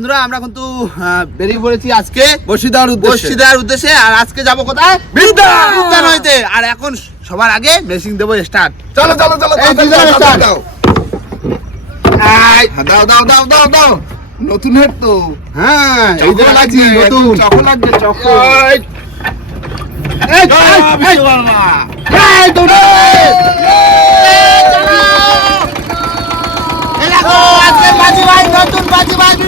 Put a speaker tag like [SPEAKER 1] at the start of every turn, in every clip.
[SPEAKER 1] বন্ধুরা আমরা কিন্তু বেরিয়ে পড়েছি আজকে বসি দেওয়ার উদ্দেশ্যে আর আজকে যাব কোথায়? আর এখন সবার আগে মেশিং দেবো স্টার্ট
[SPEAKER 2] চলো চলো চলো
[SPEAKER 1] দুজনে
[SPEAKER 2] দাও, দাও, দাও দাও দাও। নতুন হেড তো।
[SPEAKER 1] হ্যাঁ এই যে
[SPEAKER 2] লাগছে
[SPEAKER 1] নতুন।
[SPEAKER 2] চকো লাগছে চকো
[SPEAKER 1] এই, দৌড়ে! এই, চলো! এই দেখো, আজকে বাজি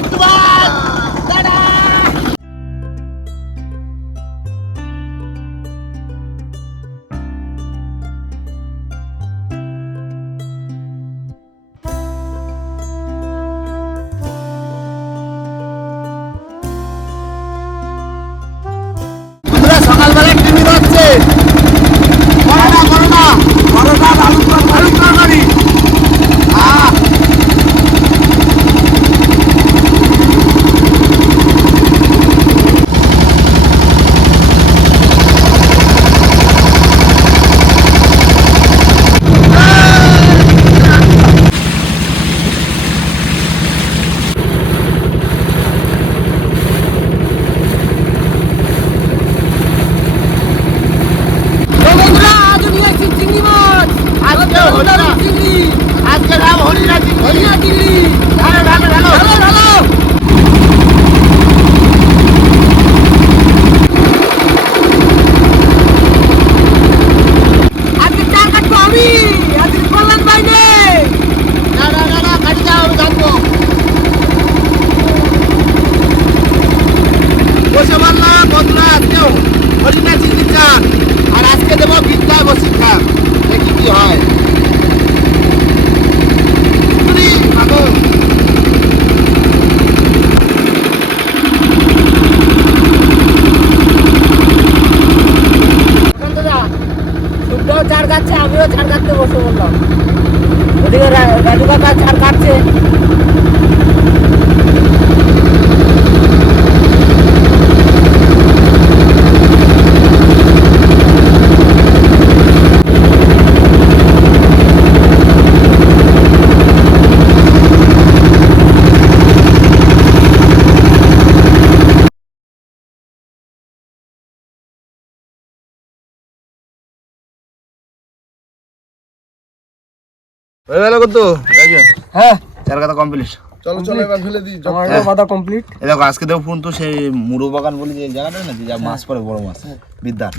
[SPEAKER 1] হয়ে গেল
[SPEAKER 3] হ্যাঁ।
[SPEAKER 1] চার কথা কমপ্লিট
[SPEAKER 2] চলো চলো এবার ফেলে দিই
[SPEAKER 3] আমার
[SPEAKER 1] হ্যাঁ।
[SPEAKER 3] কমপ্লিট
[SPEAKER 1] এই দেখো আজকে দেবো ফোন তো সেই মুড়ো বাগান বলে যে জায়গাটা না যে মাছ পড়ে বড় মাছ বিদ্যার।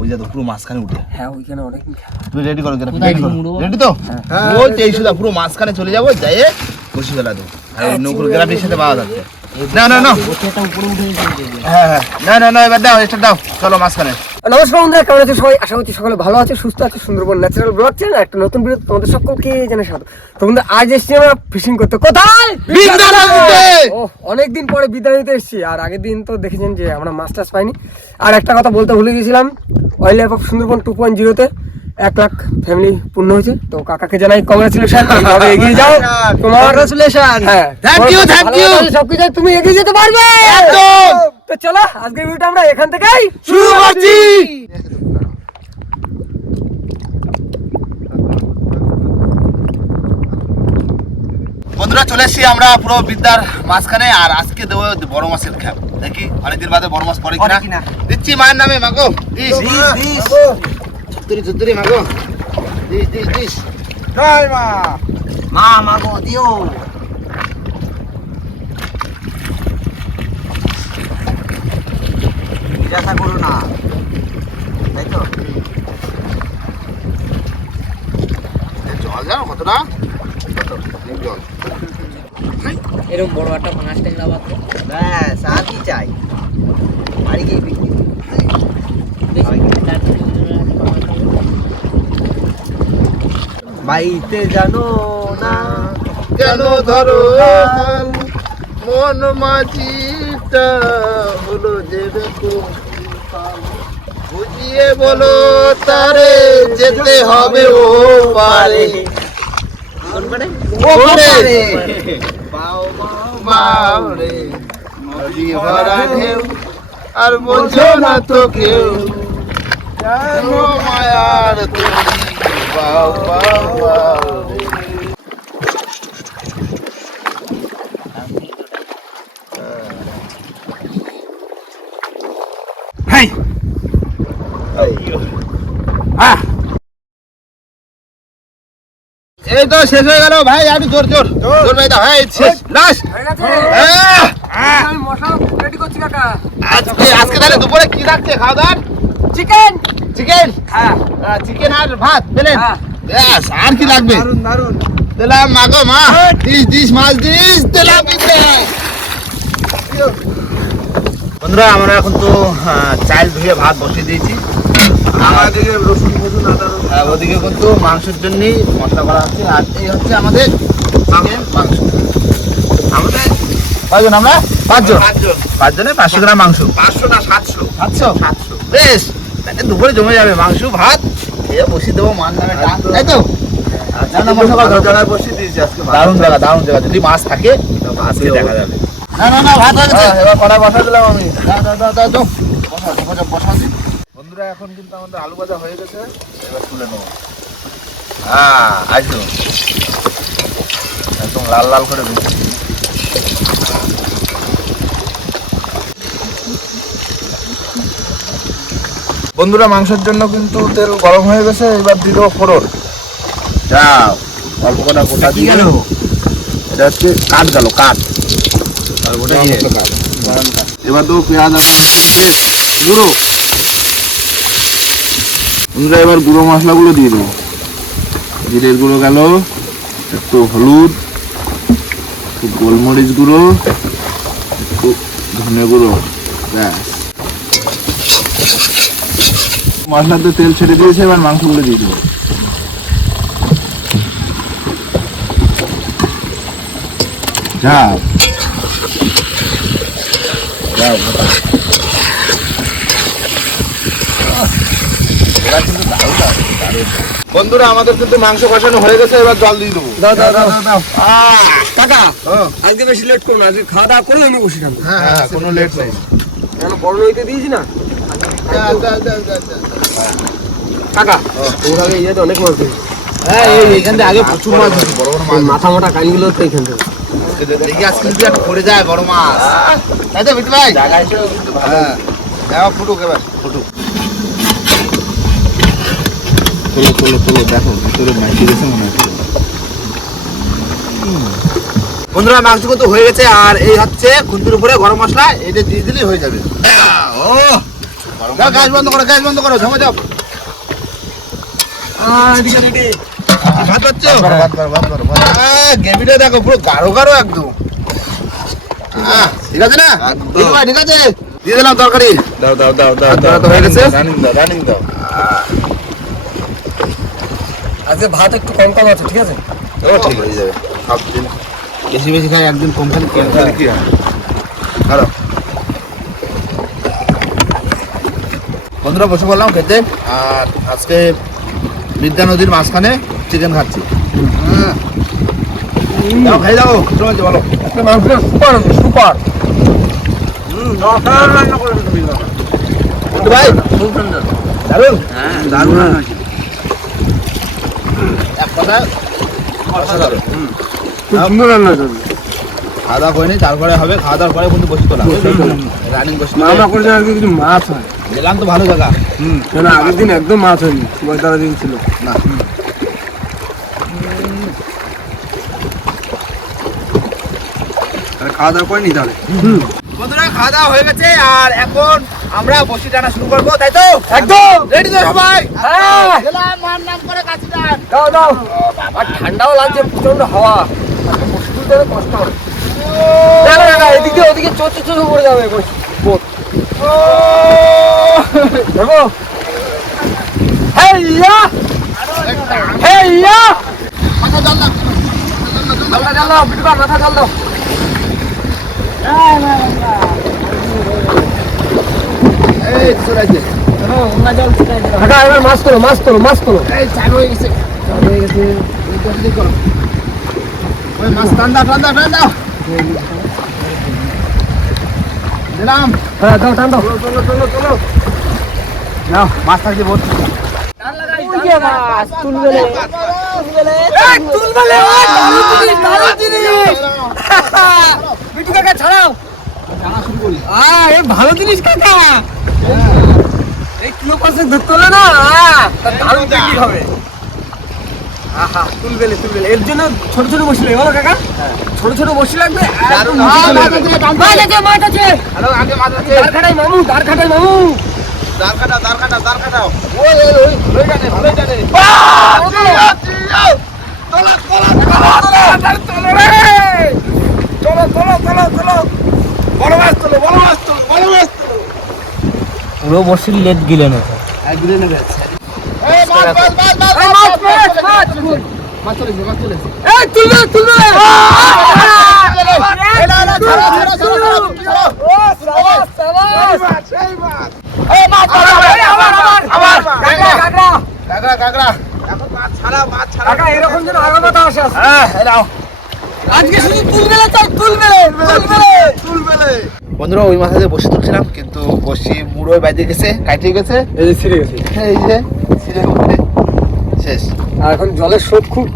[SPEAKER 1] ওই যে তো পুরো মাঝখানে উঠে।
[SPEAKER 3] হ্যাঁ ওইখানে অনেক
[SPEAKER 1] তুমি রেডি করো কেন রেডি করো। রেডি তো?
[SPEAKER 2] হ্যাঁ।
[SPEAKER 1] ওই তো পুরো মাঝখানে চলে যাব যাই বসি ফেলা দেবো। আর গ্রাফির সাথে পাওয়া যাচ্ছে। হ্যাঁ হ্যাঁ। না না না এবার দাও এটা দাও। চলো মাঝখানে।
[SPEAKER 3] নমস্কার বন্ধুরা কেমন আছে সবাই? আশা করছি সকলে ভালো আছে সুস্থ আছে সুন্দরবন ন্যাচারাল ব্লগ চ্যানেল একটা নতুন ভিডিও তোমাদের সকলকে জানে স্বাগত। তো বন্ধু আজ এসেছি আমরা ফিশিং করতে। কোথায়? ও অনেকদিন পরে বিদ্যালয়তে এসেছি। আর আগের দিন তো দেখেছেন যে আমরা মাছ টাছ পাইনি। আর একটা কথা বলতে ভুলে গেছিলাম wildlife of Sundarban two point জিরোতে এক লাখ ফ্যামিলি পূর্ণ হয়েছে। তো কাকাকে জানাই কংগ্রেচুলেশন এগিয়ে যাও। তোমার কংগ্রেচুলেশন হ্যাঁ
[SPEAKER 1] Thank you, thank you.
[SPEAKER 3] সবকিছু তুমি এগিয়ে যেতে পারবে!
[SPEAKER 1] একদম।
[SPEAKER 3] তো চলো আজকের ভিডিওটা আমরা এখান থেকেই
[SPEAKER 1] শুরু করছি! বন্ধুরা চলে এসেছি আমরা পুরো বিদ্যার মাঝখানে আর আজকে দেবো বড় মাছের খ্যাপ। দেখি অনেকদিন বাদে বড় মাছ পড়ে
[SPEAKER 3] পড়ে
[SPEAKER 1] কিনা।
[SPEAKER 3] কিনা।
[SPEAKER 1] দিচ্ছি মায়ের নামে মাগো। দিস। ছত্তরি ছত্তরি মাগো। This this this.
[SPEAKER 2] জয় মা
[SPEAKER 3] মা মাগো দিও। জিজ্ঞাসা করো না। তাই তো?
[SPEAKER 1] জল জানো কতটা? কত? জল।
[SPEAKER 3] এরকম বড় একটা পাঁচ টাকা পাত্র ব্যাস আর কি চাই? বাড়ি গিয়ে বিক্রি বাইতে জানো না?
[SPEAKER 1] কেন ধরো মন মাঝিটা হলো যে বুঝিয়ে বলো তারে যেতে হবে ও পারে। ও পারে। বাউরে নদী ভরা ঢেউ আর বোঝো না তো কেউ। কেন মায়ার তুমি পাও পাও পাও Hey! Ah! এই তো শেষ হয়ে গেল ভাই একটু জোর জোর। জোর। ভাই দা হ্যাঁ শেষ লাস্ট আজকে আজকে তাহলে দুপুরে কি থাকছে খাওয়া দাওয়ার?
[SPEAKER 3] চিকেন
[SPEAKER 1] চিকেন
[SPEAKER 3] হ্যাঁ।
[SPEAKER 1] চিকেন আর ভাত পেলেন
[SPEAKER 3] হ্যাঁ।
[SPEAKER 1] ব্যাস আর কি লাগবে?
[SPEAKER 2] দারুণ দারুণ
[SPEAKER 1] দিলাম মাগো মা। দিস দিস মাছ দিস দিলাম বন্ধুরা আমরা এখন তো চাল ধুয়ে ভাত বসিয়ে দিয়েছি।
[SPEAKER 2] আমাদেরকে রসুন ফসুন আদা রসুন
[SPEAKER 1] ওদিকে কিন্তু মাংসের জন্য মশলা করা হচ্ছে। আর এই হচ্ছে আমাদের চিকেন মাংস। আমাদের কয়জন আমরা? পাঁচজন।
[SPEAKER 2] পাঁচজন।
[SPEAKER 1] পাঁচজনে পাঁচশো গ্রাম মাংস।
[SPEAKER 2] পাঁচশো না সাতশো
[SPEAKER 1] সাতশো? সাতশো। বেশ। তাহলে দুপুরে জমে যাবে মাংস ভাত এ বসিয়ে দেবো মান নামে টান। তাই তো?
[SPEAKER 2] ভালো।
[SPEAKER 1] দারুণ জায়গা দারুণ জায়গা। যদি মাছ থাকে আজকে দেখা যাবে। না না না ভাত হয়ে
[SPEAKER 2] এবার কড়া বসা দিলাম আমি।
[SPEAKER 1] বসা
[SPEAKER 2] বন্ধুরা এখন কিন্তু আমাদের আলু ভাজা হয়ে গেছে। এবার তুলে নেব।
[SPEAKER 1] হ্যাঁ আসো একদম লাল লাল করে
[SPEAKER 2] বন্ধুরা মাংসের জন্য কিন্তু তেল গরম হয়ে গেছে এবার দিল ফোড়ন।
[SPEAKER 1] যাও অল্প কটা গোটা দিয়ে
[SPEAKER 2] গেল?
[SPEAKER 1] এটা হচ্ছে কাঠ গেল কাঠ। গোটা
[SPEAKER 2] এবার দেবো পেঁয়াজ আদা পেস্ট গুঁড়ো। বন্ধুরা এবার গুঁড়ো মশলাগুলো দিয়ে দেবো। জিরের গুঁড়ো গেল একটু হলুদ একটু গোলমরিচ গুঁড়ো একটু ধনে গুঁড়ো ব্যাস। মশলাতে তেল ছেড়ে দিয়েছে এবার মাংসগুলো দিয়ে দেবো। বন্ধুরা আমাদের কিন্তু মাংস কষানো হয়ে গেছে এবার জল দিয়ে দেবো।
[SPEAKER 3] দাও দাও দাও। দাও
[SPEAKER 1] আহ,
[SPEAKER 3] কাকা
[SPEAKER 1] হ্যাঁ,
[SPEAKER 3] আজকে বেশি লেট করো না আজকে খাওয়া দাওয়া করলে আমি বসে থাকব
[SPEAKER 1] হ্যাঁ হ্যাঁ কোনো লেট নেই।
[SPEAKER 3] কেন বড় নইতে দিয়েছি না? মাছ
[SPEAKER 1] হ্যাঁ
[SPEAKER 3] মাথা তো থেকে
[SPEAKER 1] হ্যাঁ হ্যাঁ বন্ধুরা, মাংস কিন্তু হয়ে গেছে, আর এই হচ্ছে খুন্তির উপরে গরম মশলা, এটা দিয়ে দিলেই হয়ে যাবে। ও যাও, গ্যাস বন্ধ করো গ্যাস বন্ধ করো জমে যাও। ভাত দেখো পুরো গাঢ় গাঢ় একদম। ঠিক আছে না? ঠিক আছে? দিয়ে দিলাম তরকারি।
[SPEAKER 2] দাও দাও দাও দাও
[SPEAKER 1] তো হয়ে গেছে?
[SPEAKER 2] রানিং দাও রানিং দাও।
[SPEAKER 3] আজকে ভাত একটু কম কম আছে ঠিক আছে?
[SPEAKER 1] ও ঠিক হয়ে যাবে সব দিন বেশি বেশি খাই একদিন কম খালি কেন
[SPEAKER 2] কি হয়?
[SPEAKER 1] ভালো বন্ধুরা বসে বললাম খেতে। আর আজকে বিদ্যা নদীর মাঝখানে চিকেন খাচ্ছি। হ্যাঁ। যাও খাই যাও চলছে বলো
[SPEAKER 3] সুপার
[SPEAKER 1] ভাই দারুণ
[SPEAKER 2] দারুণ?
[SPEAKER 1] এক কথা অসাধারণ।
[SPEAKER 3] সুন্দর রান্না করবে
[SPEAKER 1] খাওয়া দাওয়া করে নি তারপরে হবে খাওয়া দাওয়ার পরে কিন্তু বসে তোলা রানিং বসে
[SPEAKER 3] আমরা করেছি আজকে কিছু মাছ হয়।
[SPEAKER 1] গেলাম তো ভালো জায়গা।
[SPEAKER 3] কেন আগের দিন একদম মাছ হয়নি বয়তারা দিন ছিল।
[SPEAKER 1] না।
[SPEAKER 2] খাওয়া দাওয়া করিনি তাহলে?
[SPEAKER 1] বন্ধুরা খাওয়া দাওয়া হয়ে গেছে আর এখন আমরা বসি টানা শুরু করব তাই তো?
[SPEAKER 3] একদম!
[SPEAKER 1] রেডি তো সবাই?
[SPEAKER 3] হ্যাঁ!
[SPEAKER 1] মার নাম করে কাছে
[SPEAKER 3] দাও দাও। আর ঠান্ডাও লাগছে প্রচণ্ড হাওয়া। বসে কষ্ট হবে। এদিকে ওদিকে চোখ চোখ পড়ে যাবে বসে। বোট দেখো হেইয়া হেইয়া মাথা জল দাও মাথা জল দাও বিটবা মাথা জল দাও
[SPEAKER 1] এই
[SPEAKER 3] এবার মাছ তোলো মাছ তোলো মাছ
[SPEAKER 1] এই চার হয়ে গেছে
[SPEAKER 3] হয়ে গেছে
[SPEAKER 1] করো ওই মাছ ঠান্ডা ঠান্ডা ঠান্ডা দিলাম
[SPEAKER 3] হ্যাঁ দাও টান দাও।
[SPEAKER 1] নাও মাছ থাকছে বহুত
[SPEAKER 3] বিটু কাকা ছাড়াও। আহ এ ভালো জিনিস কাকা। এই কিলো পাশে ধরতে হলে না দারুণ হবে। তুলবেলে তুলবেলে। এর জন্য ছোট ছোট বসি লাগবে বলো কাকা ছোট ছোট বসি লাগবে। মামু মামু।
[SPEAKER 1] ওই ওই ওই জানে হয়ে জানে
[SPEAKER 3] চলো চলো চলো চলো বড় মাছ চলো বড় মাছ চলো বড় মাছ চলো
[SPEAKER 4] পুরো বসির লেট গিলে না
[SPEAKER 1] ঘুরে নেবে। এই
[SPEAKER 3] আজকে শুধু তুলবেলে চাই তুলবেলে তুলবেলে
[SPEAKER 1] তুলবেলে বন্ধুরা ওই মাথাতে বসে তুলছিলাম কিন্তু বসি মুড়োয় বাইরে গেছে কাটিয়ে গেছে
[SPEAKER 3] এই যে ছিঁড়ে গেছে
[SPEAKER 1] এই যে শেষ।
[SPEAKER 3] আর এখন জলের স্রোত খুব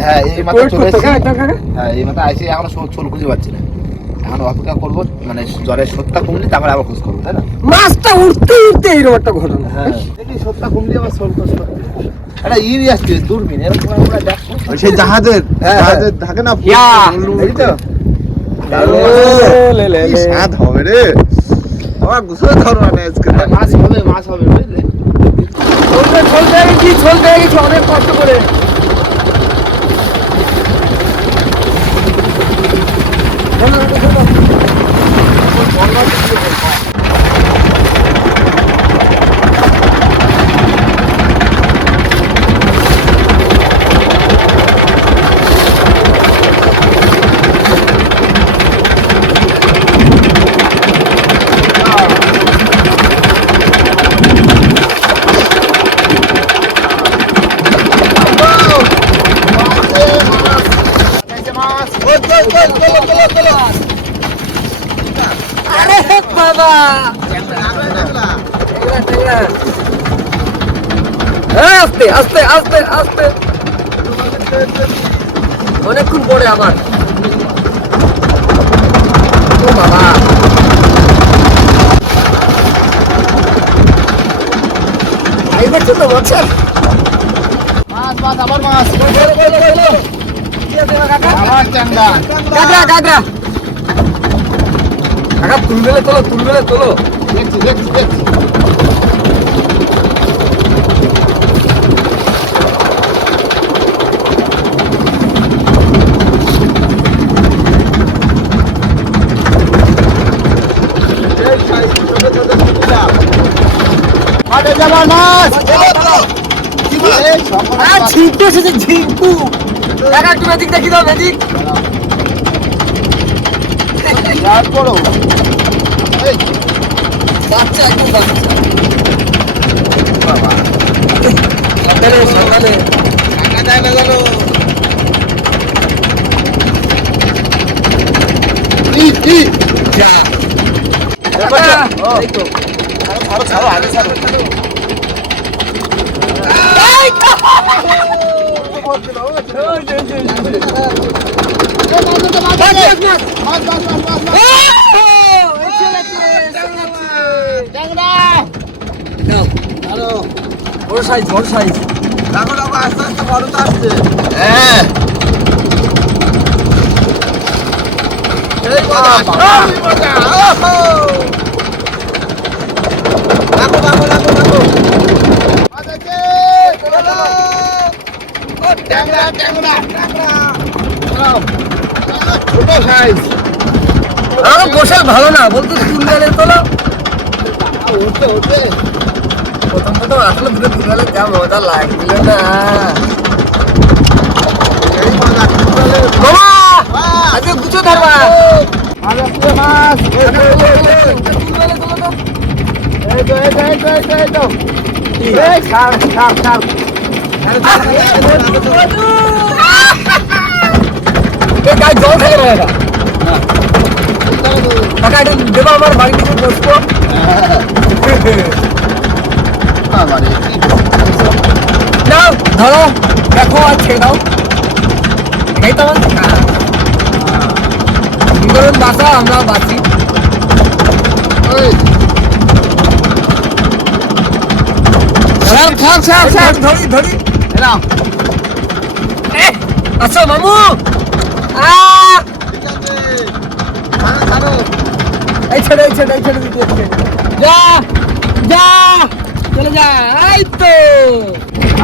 [SPEAKER 1] হ্যাঁ, এই মাথা চলে হ্যাঁ এই মাথা আইসে এখনও শোল শোল খুঁজে পাচ্ছি না। এখন অপেক্ষা করব মানে জ্বরের সত্যা কমলে তারপরে আবার খোঁজ করব তাই না?
[SPEAKER 3] মাছটা উঠতে উঠতে এইরকম একটা ঘটনা।
[SPEAKER 1] হ্যাঁ দেখি সত্যা কমলে আবার শোল খোঁজ করব একটা আসছে দূরবীন এরকম আমরা দেখব
[SPEAKER 2] সেই জাহাজের
[SPEAKER 1] হ্যাঁ,
[SPEAKER 2] জাহাজের থাকে না
[SPEAKER 1] এই তো।
[SPEAKER 3] লে, লে,
[SPEAKER 2] কি
[SPEAKER 3] লে।
[SPEAKER 2] স্বাদ হবে রে। আমার গুছলে ধরো না আজকে।
[SPEAKER 1] মাছ হবে মাছ হবে বুঝলে?
[SPEAKER 3] চলতে গেছি চলতে গেছি অনেক কষ্ট করে। আরে বাবা টেংরা, টেংরা। হ্যাঁ, আস্তে আস্তে আস্তে আস্তে অনেকক্ষণ পরে আবার ও বাবা এইবার তো বলছেন?
[SPEAKER 1] মাছ মাছ আবার মাছ। আবার চাঙ্গা
[SPEAKER 3] কাকড়া কাকড়া। কাকা তুলবেলে তোলো তুলবেলে তোলো।
[SPEAKER 1] দেখছি দেখছি দেখছি। যাবার মাছ!
[SPEAKER 3] আ ছিপতে এসেছে ঝিঙ্কু। দেখি দাও
[SPEAKER 1] করো।
[SPEAKER 3] বাচ্চা বাচ্চা।
[SPEAKER 1] টাকা না জানো
[SPEAKER 3] যা। এই তো।
[SPEAKER 1] ছাড়ো ছাড়ো আগে ছাড়ো
[SPEAKER 3] বড় সাইজ বড় সাইজ
[SPEAKER 1] রাখো রাখো আস্তে আস্তে বড় তো আসছে হ্যাঁ এই মজা এই মজা ওহো রাখো রাখো রাখো রাখো মাছ আছে চলো ও ট্যাংরা ট্যাংরা ট্যাংরা ছোট সাইজ
[SPEAKER 3] গোসাল ভালো না বলতো তুলবেলে তোলো
[SPEAKER 1] উঠতে উঠতে
[SPEAKER 3] প্রথম প্রথম আসলে দুটো তুলবেলে যা মজা লাগছিল না আজকে গুছো ধরবা।
[SPEAKER 1] মাছ আসছে মাছ
[SPEAKER 3] তোলো তো
[SPEAKER 1] এই তো এই তো এই তো এই তো, এই ছাড় ছাড় ছাড়
[SPEAKER 3] এই গায়ে জল থাকে না এটা দেবো আমার বাড়ি থেকে বসবো ধরো, দেখো, আর ছেড়ে দাও এই তো আমার কাজ। সুন্দরবন বাসা আমরা বাসি থাক থাক থাক ধরি ধরি।
[SPEAKER 1] এলাম।
[SPEAKER 3] আসো মামু। আ।
[SPEAKER 1] ছাড়ো, ছাড়ো।
[SPEAKER 3] এই ছেড়ে এই ছেড়ে এই ছেড়ে দিতে। যা যা চলে যা। এই তো।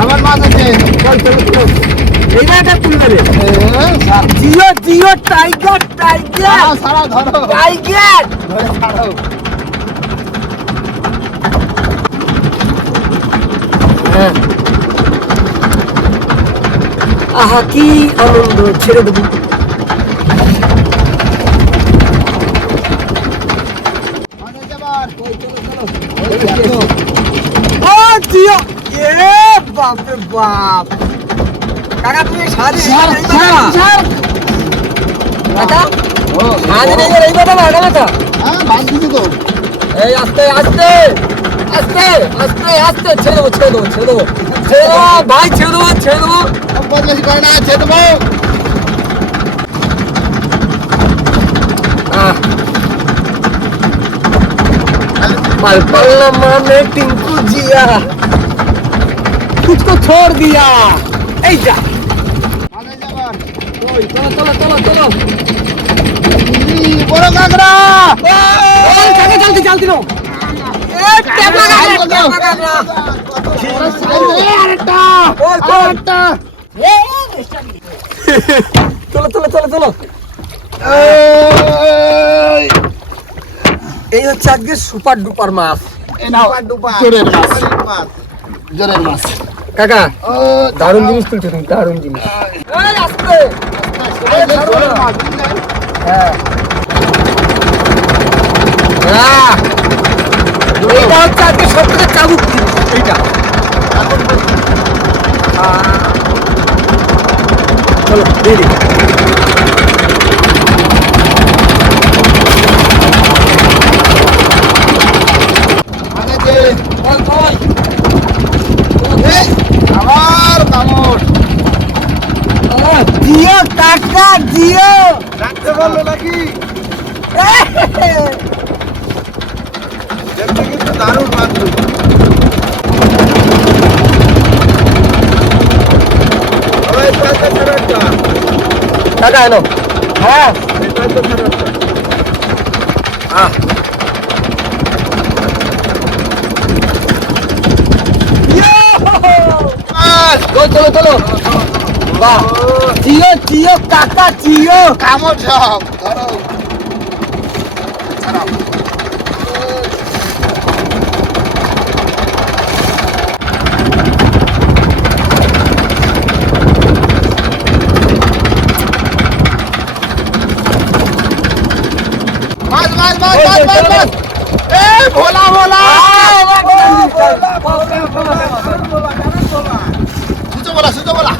[SPEAKER 1] আমার মাছ আছে।
[SPEAKER 3] চল চলো চলো। এইবার একটা তুলবে রে
[SPEAKER 1] এ,
[SPEAKER 3] জিও জিও টাইগার টাইগার।
[SPEAKER 1] ছাড়াও, ধরো
[SPEAKER 3] টাইগার।
[SPEAKER 1] ধরে ছাড়ো।
[SPEAKER 3] হ্যাঁ। আহা কি আনন্দ ছেড়ে দেবো। বাপ রে বাপ! কাকা তুমি সারাদিন এই কথা। কথা
[SPEAKER 1] হ্যাঁ, মাছ দিছি তো।
[SPEAKER 3] এই আস্তে আস্তে। আস্তে আস্তে আস্তে ছেড়ে দেবো ছেড়ে দেবো ছেড়ে দেবো ছেড়ে দেবো ভাই ছেড়ে দেবো ছেড়ে দেবো
[SPEAKER 1] বদমাইশি করে না, ছেড়ে দেবো।
[SPEAKER 3] আহ। पल पल माने टिंकू जिया तुझको छोड़ दिया এই যা
[SPEAKER 1] মাছ আছে আবার।
[SPEAKER 3] ওই চলো চলো চলো চলো
[SPEAKER 1] ই,
[SPEAKER 3] চলো চলো চলো চলো
[SPEAKER 1] এই,
[SPEAKER 3] এই হচ্ছে আজকে সুপার ডুপার মাছ
[SPEAKER 1] এ নাও, জোরের মাছ। জোরের মাছ।
[SPEAKER 3] কাকা
[SPEAKER 1] ও,
[SPEAKER 3] দারুণ জিনিস তুলছো তুমি দারুণ জিনিস এই আস্তে
[SPEAKER 1] এই যে জোরের মাছ, বুঝলে?
[SPEAKER 3] হ্যাঁ এইটা হচ্ছে আজকে সব থেকে চাবুক এইটা! চলো দিয়ে দিই। জিও টাকা
[SPEAKER 1] রাখতে পারল নাকি? দেখতে দারুণ ছাড়ো
[SPEAKER 3] টাকা এলো হ্যাঁ। আহ চলো চলো চলো। বাহ। কাকা
[SPEAKER 1] কামড় সব ধরো মাছ মাছ মাছ মাছ মাছ ভোলা ভোলা সুতো বলা সুতো বলা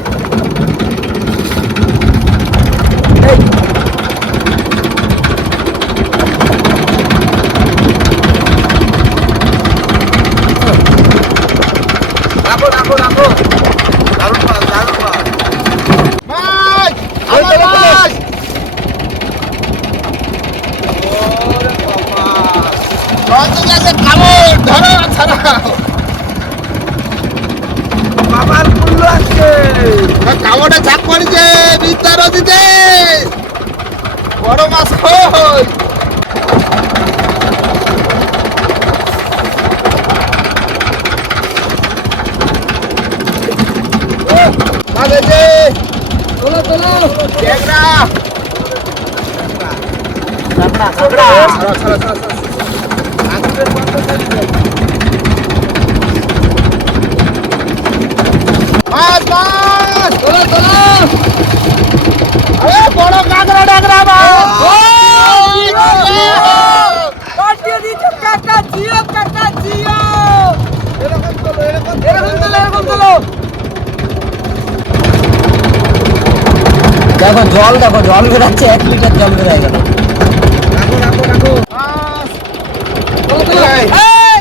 [SPEAKER 1] রাখো রাখো রাখো দারুণ মাছ দারুণ মাছ মাছ আমার মাছ ওরে বাবা রঞ্জন গাছে কামড় ধরো আর ছাড়াও বাবার মূল্য আছে কামড়ে ঝাঁক পড়েছে বিদ্যা নদীতে বড় মাছ কই মাছ আছে
[SPEAKER 3] চলো চলো
[SPEAKER 1] ট্যাংরা
[SPEAKER 3] কাকড়া কাকড়া
[SPEAKER 1] ছাড়া ছাড়া ছাড়া আগুনের বন্ধ করে দে। মাছ মাছ
[SPEAKER 3] চলো চলো
[SPEAKER 1] আরে বড় কাঁকড়া ডাকরা মাছ
[SPEAKER 3] কাটিয়ে দিচ্ছে কাকা জিও কাকা জিও
[SPEAKER 1] এরকম চলো এরকম
[SPEAKER 3] এরকম চলো এরকম চলো
[SPEAKER 4] দেখো জল দেখো জল বেরাচ্ছে এক লিটার জল বেরাই গেল।
[SPEAKER 3] হ্যাঁ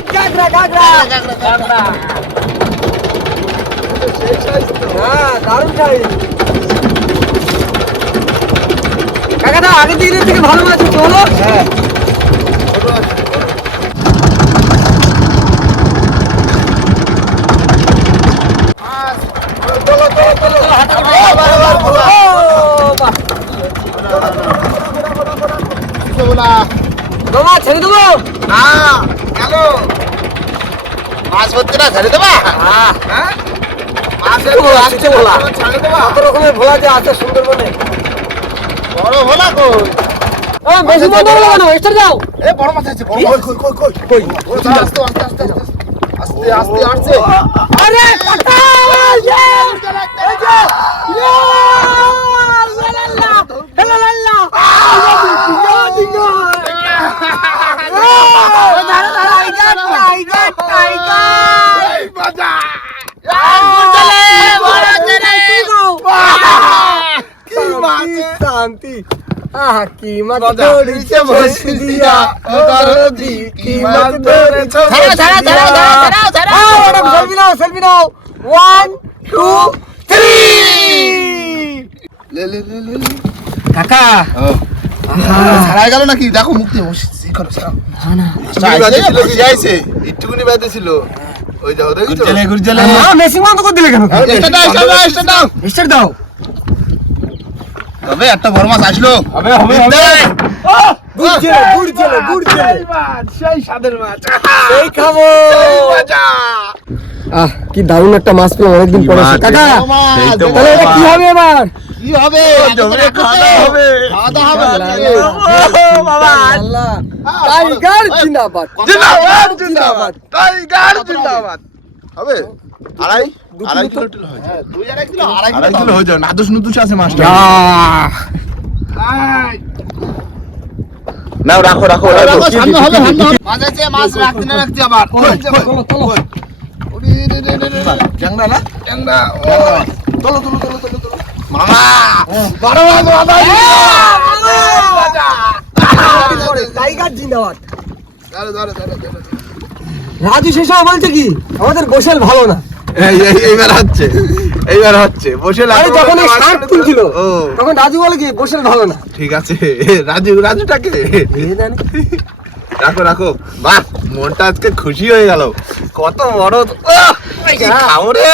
[SPEAKER 3] কাকাটা আগের দিনের থেকে ভালো মাছ
[SPEAKER 1] হ্যাঁ। আছে। চলো চলো। চলো
[SPEAKER 3] হাঁটা
[SPEAKER 1] আবার আবার ঘোরা। না।
[SPEAKER 3] মামা ছেড়ে দেবো?
[SPEAKER 1] না কেন? মাছ ধরতে না ছেড়ে দেবা? হ্যাঁ? মাছের
[SPEAKER 3] ভোলা? কত রকমের ভোলা যে আছে সুন্দরবনে?
[SPEAKER 1] বড় ভোলা কই?
[SPEAKER 3] বেশি বন্ধ হলো কেন? এস্টার যাও।
[SPEAKER 1] এ বড় মাছ আছে বড় কই কই কই? কই আস্তে আস্তে আস্তে আস্তে আস্তে আস্তে
[SPEAKER 3] শান্তি আহা কি মাছ
[SPEAKER 1] মজা।
[SPEAKER 3] ধরেছে বসে দিয়া? ও দরদি কি মাছ ধরেছে
[SPEAKER 1] ছাড়া, ছাড়া, ছাড়া, ছাড়া, ছাড়া।
[SPEAKER 3] সেলফি নাও সেলফি নাও। ওয়ান টু থ্রি
[SPEAKER 1] লে লে লে লে লে।
[SPEAKER 3] কাকা
[SPEAKER 1] ছাড়া গেল নাকি? দেখো মুক্তি ই করো একটুকুনি বাদে ছিল। ওই দেখো দেখছ?
[SPEAKER 3] মেশিন বন্ধ করে দিলে কেন?
[SPEAKER 1] দাও দাও স্টার্ট দাও।
[SPEAKER 3] স্টার দাও।
[SPEAKER 1] তবে একটা বড় মাছ আসলো।
[SPEAKER 2] হবে হবে হবে।
[SPEAKER 3] গুড় ছেলে গুড় ছেলে গুড় ছেলে
[SPEAKER 1] সেই স্বাদের মাছ।
[SPEAKER 3] এই খাব। আহ কি দারুণ একটা মাছ পেলাম অনেকদিন পরে। কাকা তাহলে এটা কি হবে এবার?
[SPEAKER 1] কি হবে?
[SPEAKER 2] খাওয়া হবে।
[SPEAKER 1] খাওয়া হবে।
[SPEAKER 3] আল্লাহ। টাইগার জিন্দাবাদ।
[SPEAKER 1] জিন্দাবাদ জিন্দাবাদ। টাইগার জিন্দাবাদ। হবে? আড়াই? আড়াই কিলো টিলো হয় দুই আড়াই কিলো আড়াই
[SPEAKER 2] আড়াই কিলো যাবে। নাদুস নুদুস আছে মাছটা নাও রাখো রাখো
[SPEAKER 1] রাখো, সামনে হবে, সামনে মাছ আছে, মাছ রাখতে না রাখতে আবার।
[SPEAKER 3] চলো চলো
[SPEAKER 1] ওরে, রে, রে, রে, রে, রে।
[SPEAKER 2] চ্যাংড়া না?
[SPEAKER 1] ট্যাংরা, তোলো, তোলো, তোলো, তোলো, তোলো। মামা! বড়
[SPEAKER 3] টাইগার জিন্দাবাদ
[SPEAKER 1] ধরো, ধরো।
[SPEAKER 3] রাজু শেষা বলছে কি আমাদের গোসল ভালো না।
[SPEAKER 2] এই এই এইবার হচ্ছে এইবার হচ্ছে। বসে
[SPEAKER 3] আরে যখন এই শার্ট তুলছিল তখন রাজু বলে কি গোসল ভালো না।
[SPEAKER 2] ঠিক আছে রাজু রাজুটাকে। রাখো রাখো। বাহ মনটা আজকে খুশি হয়ে গেল। কত বড় খাও রে?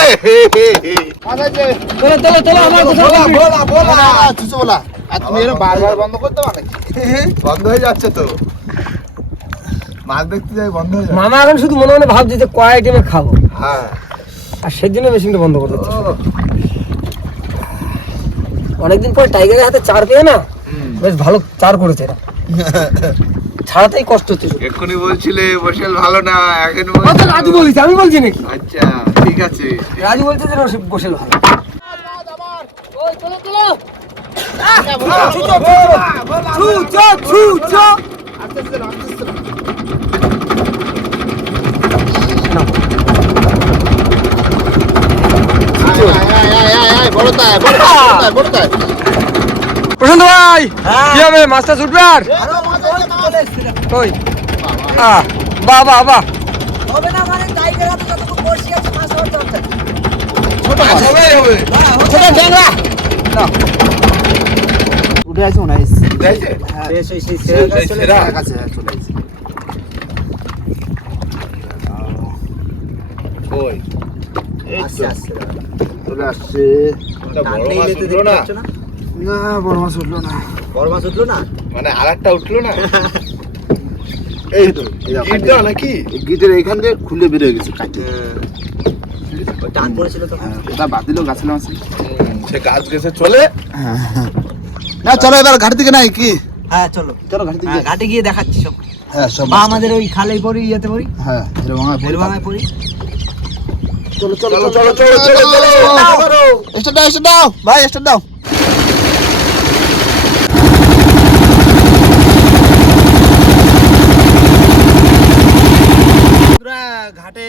[SPEAKER 3] চলো চলো চলো আমার গোসল
[SPEAKER 1] বলা, বলা, বলা। বলা। আর তুমি এরকম বারবার বন্ধ করতে পারো
[SPEAKER 2] বন্ধ হয়ে যাচ্ছে তো। মাছ দেখতে যাই বন্ধ হয়ে
[SPEAKER 3] মামা এখন শুধু মনে মনে ভাবছে যে কয় আইটেমে খাব।
[SPEAKER 2] হ্যাঁ।
[SPEAKER 3] আর সেই জন্য মেশিনটা বন্ধ করে দিচ্ছে। অনেকদিন পর টাইগারের হাতে চার পেয়ে না? বেশ ভালো চার করেছে এরা। ছাড়াতেই কষ্ট হচ্ছে
[SPEAKER 2] এক্ষুনি বলছিলে বসেল ভালো না এখন
[SPEAKER 3] তো রাজু বলিস আমি বলছি নাকি
[SPEAKER 2] আচ্ছা ঠিক আছে
[SPEAKER 3] রাজু বলছে যে গোসেল ভালো। প্রশান্ত ভাই কি হবে মাছটা ছুটবে আর
[SPEAKER 1] আরও মাছ আছে, মাছ আছে।
[SPEAKER 3] কই আহ বাহ বাহ বাহ।
[SPEAKER 4] হবে না মানে টাইগার হাতে যতটুকু বসি আছে মাছ ধরতে হবে।
[SPEAKER 2] হবে হবে।
[SPEAKER 3] ছোট
[SPEAKER 1] উঠে আসো না এসে।
[SPEAKER 2] দেখছে
[SPEAKER 4] শেষ হই শেষ
[SPEAKER 2] সেই সেরা
[SPEAKER 1] আমার কাছে, হ্যাঁ, চলে।
[SPEAKER 2] ওই। এই
[SPEAKER 4] আস্তে আস্তে
[SPEAKER 1] চলে আসছে।
[SPEAKER 2] একটা বড় মাছ উঠল না?
[SPEAKER 1] না, বড় মাছ উঠল না।
[SPEAKER 4] বড় মাছ উঠল না?
[SPEAKER 2] মানে আরেকটা উঠল না? এই তো গিটটা নাকি
[SPEAKER 1] গিটের এইখান দিয়ে খুলে বেরিয়ে গেছে কাটে
[SPEAKER 4] টান পড়েছিল তো
[SPEAKER 1] এটা বাদ দিল গাছের মাছ
[SPEAKER 2] হুম, সে গাছ গেছে চলে
[SPEAKER 1] না চলো এবার ঘাট থেকে নাই কি
[SPEAKER 4] হ্যাঁ চলো
[SPEAKER 1] চলো ঘাট
[SPEAKER 4] হ্যাঁ, গিয়ে দেখাচ্ছি সব
[SPEAKER 1] হ্যাঁ সব
[SPEAKER 4] বা আমাদের ওই খালেই পড়ি ইয়েতে পড়ি
[SPEAKER 1] হ্যাঁ
[SPEAKER 4] ভেলভাঙায় পড়ি
[SPEAKER 1] চলো চলো
[SPEAKER 2] চলো, চলো, চলো, চলো, চলো।
[SPEAKER 1] দাও স্টার্ট দাও ভাই স্টার্ট দাও ঘাটে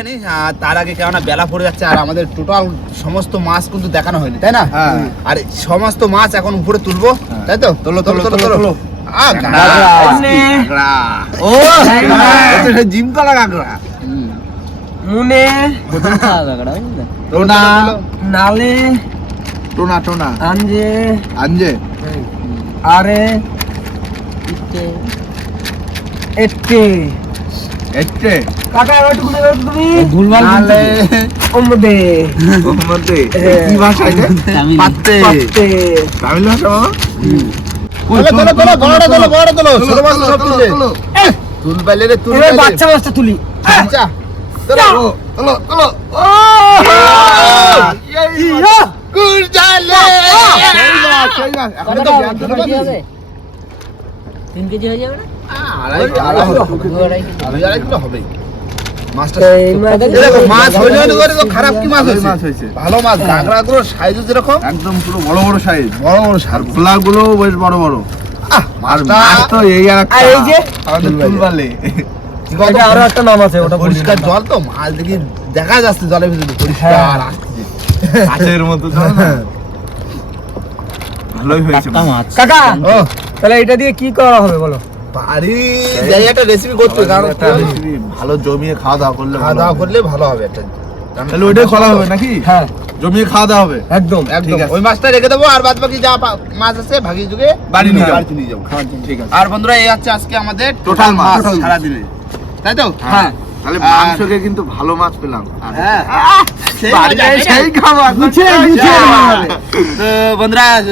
[SPEAKER 1] এখনও যে পায়নি আর তার আগে কেননা বেলা পড়ে যাচ্ছে আর আমাদের টোটাল সমস্ত মাছ কিন্তু দেখানো হয়নি তাই না?
[SPEAKER 2] হ্যাঁ।
[SPEAKER 1] আর সমস্ত মাছ এখন উপরে তুলবো তাই তো? তোলো তোলো তোলো তোলো আ,
[SPEAKER 2] কাঁকড়া।
[SPEAKER 1] ও
[SPEAKER 2] এটা তো সেই জিম করা কাঁকড়া
[SPEAKER 3] মুনে
[SPEAKER 1] টোনা
[SPEAKER 3] নালে।
[SPEAKER 2] টোনা টোনা।
[SPEAKER 3] আঞ্জে।
[SPEAKER 2] আঞ্জে।
[SPEAKER 3] আরে। এটে কাকা একটু খুলে দাও তুমি?
[SPEAKER 2] ভুলভাল
[SPEAKER 3] নালে। ওমদে
[SPEAKER 2] মধ্যে
[SPEAKER 3] হ্যাঁ।
[SPEAKER 2] কি ভাষা এটা। পাত্তে।
[SPEAKER 3] পাত্তে।
[SPEAKER 2] তামিল ভাষা বাবা?
[SPEAKER 1] তোলো তোলো তোলো বড়টা তোলো বড়টা তোলো ছোট মাছ সব তুললে তুল। পাইলে রে তুল পাইলে
[SPEAKER 3] বাচ্চা মাছটা তুলি।
[SPEAKER 1] আচ্ছা। তোলো তোলো তোলো
[SPEAKER 3] ইয়া!
[SPEAKER 1] গুড় সেই মাছ সেই মাছ এখন তো ব্যাগ
[SPEAKER 4] তিন কেজি হয়ে যাবে না?
[SPEAKER 1] আড়াই আড়াই
[SPEAKER 3] কিলো
[SPEAKER 1] হবে।
[SPEAKER 4] দু আড়াই কেজি
[SPEAKER 1] আড়াই আড়াই কিলো হবেই
[SPEAKER 3] মাছ-
[SPEAKER 1] এই দেখো মাছ হইলে হইলে করে তো খারাপ কি মাছ
[SPEAKER 2] মাছ
[SPEAKER 1] হয়েছে
[SPEAKER 2] হয়েছে।
[SPEAKER 1] ভালো মাছ কাঁকড়া সাইজ যেরকম
[SPEAKER 2] একদম পুরো বড় বড় সাইজ
[SPEAKER 1] বড় বড়
[SPEAKER 2] সারগুলো বেশ বড় বড়
[SPEAKER 1] আহ,
[SPEAKER 2] আর
[SPEAKER 1] মাছটা
[SPEAKER 2] মাছ তো এই আর
[SPEAKER 3] এই যে
[SPEAKER 2] আমাদের তুলবালে
[SPEAKER 1] কত
[SPEAKER 3] এটা আরও একটা নাম আছে ওটা
[SPEAKER 1] পরিষ্কার জল তো মাছ দেখি দেখা যাচ্ছে জলের ভিতরে পরিষ্কার
[SPEAKER 2] কাছের মতো ভালোই হয়েছে
[SPEAKER 3] কাকা তাহলে এটা দিয়ে কি করা হবে বলো
[SPEAKER 1] বাড়ি। যাই একটা রেসিপি করতে কারণ
[SPEAKER 2] একটা রেসিপি ভালো জমিয়ে খাওয়া দাওয়া করলে
[SPEAKER 1] খাওয়া দাওয়া
[SPEAKER 2] হবে।
[SPEAKER 1] করলে ভালো হবে একটা।
[SPEAKER 2] তাহলে ওইটাই করা হবে নাকি?
[SPEAKER 3] হ্যাঁ।
[SPEAKER 2] জমিয়ে খাওয়া দাওয়া হবে?
[SPEAKER 3] একদম
[SPEAKER 1] একদম। ওই মাছটা রেখে দেবো আর বাদ বাকি যা মাছ আছে ভাগি যুগে
[SPEAKER 2] বাড়ি নিয়ে যাব।
[SPEAKER 1] বাড়িতে নিয়ে যাব।
[SPEAKER 2] ঠিক আছে।
[SPEAKER 1] আর বন্ধুরা এই হচ্ছে আজকে আমাদের
[SPEAKER 2] টোটাল মাছ।
[SPEAKER 1] সারা সারাদিনে তাই তো?
[SPEAKER 3] হ্যাঁ।
[SPEAKER 2] তাহলে মাংসকে কিন্তু ভালো মাছ পেলাম। আর
[SPEAKER 1] হ্যাঁ।
[SPEAKER 3] বানাবে।
[SPEAKER 1] তো বন্ধুরা আহ,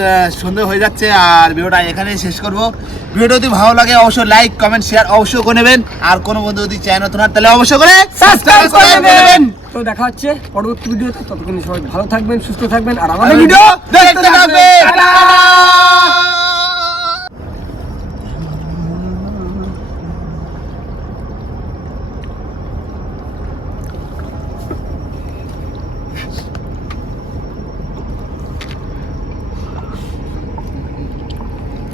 [SPEAKER 1] সন্ধে হয়ে যাচ্ছে আর ভিডিওটা এখানেই শেষ করব। ভিডিও যদি ভালো লাগে অবশ্যই লাইক কমেন্ট শেয়ার অবশ্যই করে নেবেন। আর কোনো বন্ধু যদি চ্যানেল নতুন হয় তাহলে অবশ্যই করে
[SPEAKER 3] সাবস্ক্রাইব করে দেবেন তো দেখা হচ্ছে পরবর্তী ভিডিওতে। ততক্ষণ সবাই ভালো থাকবেন সুস্থ থাকবেন। আর আমাদের
[SPEAKER 1] ভিডিও
[SPEAKER 3] ভিডিও
[SPEAKER 1] দেখতে থাকবেন।